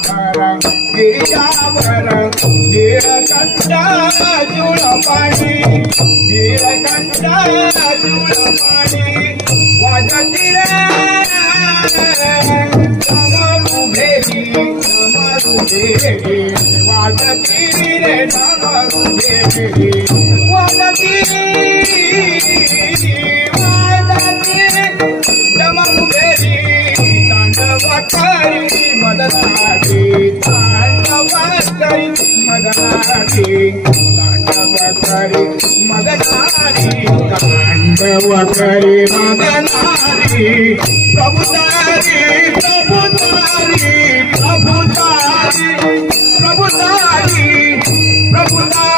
सागर गिरिजावर नीळकंठ जुळ पाणी नीळकंठ जुळ पाणी वाजती रे डमरू भेरी वाजती रे डमरू वाजती वाजती करे मगनारी कांडव करे मगनारी प्रभुतारी प्रभुतारी प्रभुतारी प्रभुतारी प्रभुतारी.